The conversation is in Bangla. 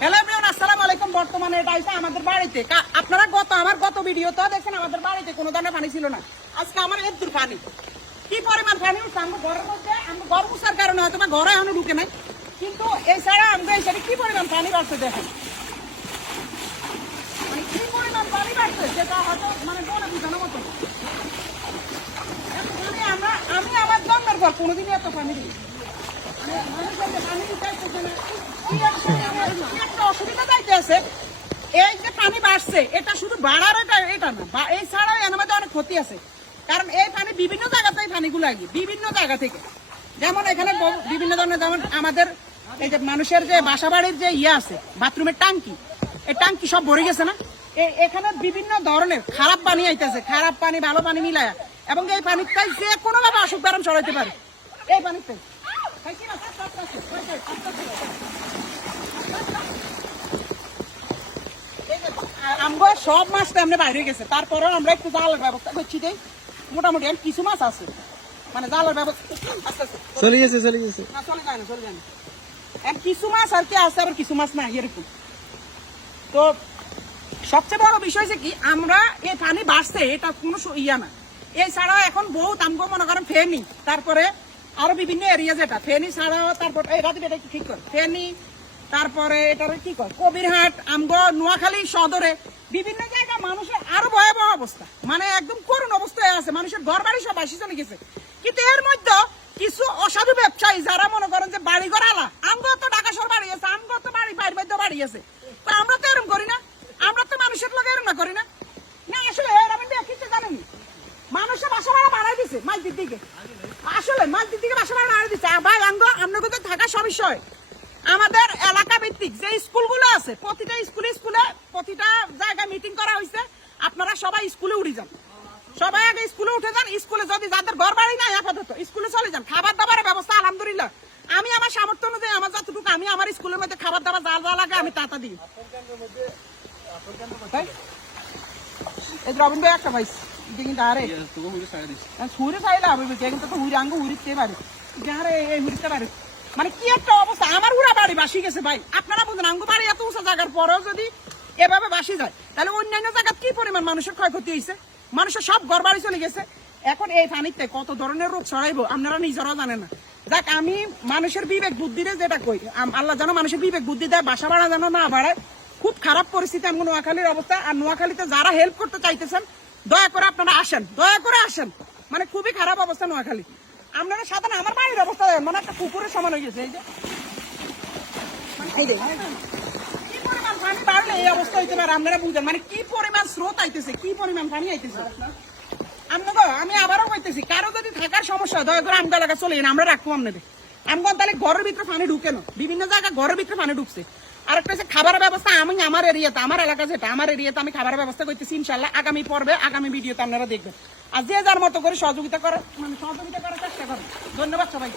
হ্যালো এভরিওয়ান, আসসালামু আলাইকুম। বর্তমানে এটা হইছে আমাদের বাড়িতে। আপনারা আমার গত ভিডিওতে দেখেন আমাদের বাড়িতে কোনো ধরনের পানি ছিল না। আজকে আমার এর পানি কি পরিমাণ পানি উঠছে আমার ঘরের মধ্যে। আমি ঘর মুছার কারণে হয়তো বা ঘরে এখনো ঢুকে নাই, কিন্তু এছাড়া আমাদের এই সাইডে কি পরিমাণ পানি বাড়ছে দেখেন। মানে কি পরিমাণ পানি বাড়ছে সেটা হয়তো মানে বলে বোঝানোর মতো। আমি আমার জন্মের পর কোনোদিনই এত পানি দিই পানি দিতে না। একটা অসুবিধা যাইতে আছে, এই যে পানি বাড়ছে এটা শুধু বাড়ার এটা না, এই ছাড়াও এর মধ্যে অনেক ক্ষতি আছে। কারণ এই পানি বিভিন্ন জায়গাতে পানিগুলো আগে বিভিন্ন জায়গা থেকে, যেমন এখানে বিভিন্ন ধরনের, যেমন আমাদের এই যে মানুষের যে বাসা বাড়ির যে ইয়ে আছে বাথরুমের টাঙ্কি, এই টাঙ্কি সব ভরে গেছে না। এখানে বিভিন্ন ধরনের খারাপ পানি আইতেছে, খারাপ পানি ভালো পানি মিলায়, এবং এই পানিটাই যে কোনো ভাবে অসুখ কারণ ছড়াইতে পারে এই পানিটাই। আমরা সব মাছ তো এমনি বাইরে গেছে, তারপরেও আমরা একটু জালের ব্যবস্থা করছি। দেই মোটামুটি কিছু মাছ আছে, মানে জালের ব্যবস্থা চলে গেছে না, চলে যায় না। কিছু মাছ আর কি আছে, আবার কিছু মাছ না এরকম। তো সবচেয়ে বড় বিষয় হচ্ছে কি, আমরা এই পানি বাড়ছে এটা কোনো ইয়া না। এছাড়াও এখন বহুত আমগো মনে করেন ফেনি, তারপরে আরো বিভিন্ন এরিয়া যেটা ফেনি ছাড়াও, তারপর এই রাতে এটা ঠিক করে ফেনি, তারপরে এটার কি কয় কবিরহাট, আমগো নোয়াখালী সদরে বিভিন্ন জায়গায় মানুষের আরো ভয়াবহ অবস্থা, মানে একদম করুণ অবস্থায় আছে। মানুষের ঘর বাড়ি সব আসি চলে গেছে। কিন্তু এর মধ্যে কিছু অসাধু ব্যবসায়ী যারা মনে করেন যে বাড়ি ঘর আলা, আমগো তো ঢাকা শহর বাড়ি আছে, আমগো তো বাড়ির মধ্যে বাড়ি আছে, তো আমরা তো এরকম করি না, আমরা তো মানুষের লোক এরকম না করি না। না আসলে আমি কিছু জানেনি, মানুষের বাসা ভাড়া বাড়াই দিছে মাঝদির দিকে, আসলে মাঝদির দিকে বাসা ভাড়া বাড়াই দিচ্ছে। ভাই আমরা কিন্তু থাকার সমস্যা আমাদের এলাকা ভিত্তিক যে স্কুলগুলো আছে, প্রতিটা স্কুলে প্রতিটা জায়গায় মিটিং করা হয়েছে, আপনারা সবাই স্কুলে উঠে যান, সবাই আগে স্কুলে উঠে যান। স্কুলে যদি যাদের ঘর বাড়ি নাই আপাতত স্কুলে চলে যান। খাবার দাবারের ব্যবস্থা আলহামদুলিল্লাহ আমি আমার সামর্থ্য অনুযায়ী আমার যতটুকু আমি আমার স্কুলের মধ্যে খাবার দাবার যা লাগে আমি তা দিই। এই রবীন্দ্র ভাই একটা পাইছি কিন্তু আরে সুরে চাইলে হবে কিন্তু তো উড়ে আঙ্গ উড়িতে পারে যারে এই উড়িতে পারে, মানে কি একটা অবস্থা। আমার উড়া বাড়ি বাসি গেছে ভাই, আপনারা বুঝেন আঙ্গ বাড়ি এত উঁচা জায়গার পরেও যদি এভাবে বাসি যায় তাহলে অন্যান্য জায়গা কি পরিমাণ মানুষের ক্ষয়ক্ষতি হয়েছে, মানুষের সব ঘর বাড়ি চলে গেছে। এখন এই পানিতে কত ধরনের রোগ ছড়াইবো আপনারা নিজেরাও জানেন না। যাক আমি মানুষের বিবেক বুদ্ধিরে যেটা কই, আল্লাহ যেন মানুষের বিবেক বুদ্ধি দেয়, বাসা বাড়া যেন না বাড়ায়। খুব খারাপ পরিস্থিতি আমার নোয়াখালীর অবস্থা। আর নোয়াখালীতে যারা হেল্প করতে চাইতেছেন দয়া করে আপনারা আসেন, দয়া করে আসেন, মানে খুবই খারাপ অবস্থা নোয়াখালী। আপনারা সাধারণ আমার বাড়ির অবস্থা মানে একটা পুকুরের সমান হয়ে গেছে। এই যে কি পরিমাণ পানি বাড়লে এই অবস্থা হইতে পারে আপনারা বুঝেন, মানে কি পরিমাণ স্রোত আইতেছে, কি পরিমাণ পানি আইতেছে। আমি আবারও কইতেছি, কারো যদি থাকার সমস্যা দয়া করে আমগা এলাকা চলে আমরা রাখবো আপনাদের। আমগা তাহলে ঘরের ভিতরে পানি ঢুকে না, বিভিন্ন জায়গায় ঘরের ভিতরে পানি ঢুকছে। আরেকটা হচ্ছে খাবারের ব্যবস্থা, আমি আমার এরিয়াতে আমার এলাকা যেটা আমার এরিয়াতে আমি খাবারের ব্যবস্থা করতেছি। ইনশাল্লাহ আগামী পর্বে আগামী ভিডিওতে আপনারা দেখবেন। আর যে যার মতো করে সহযোগিতা করার চেষ্টা করেন। ধন্যবাদ সবাই।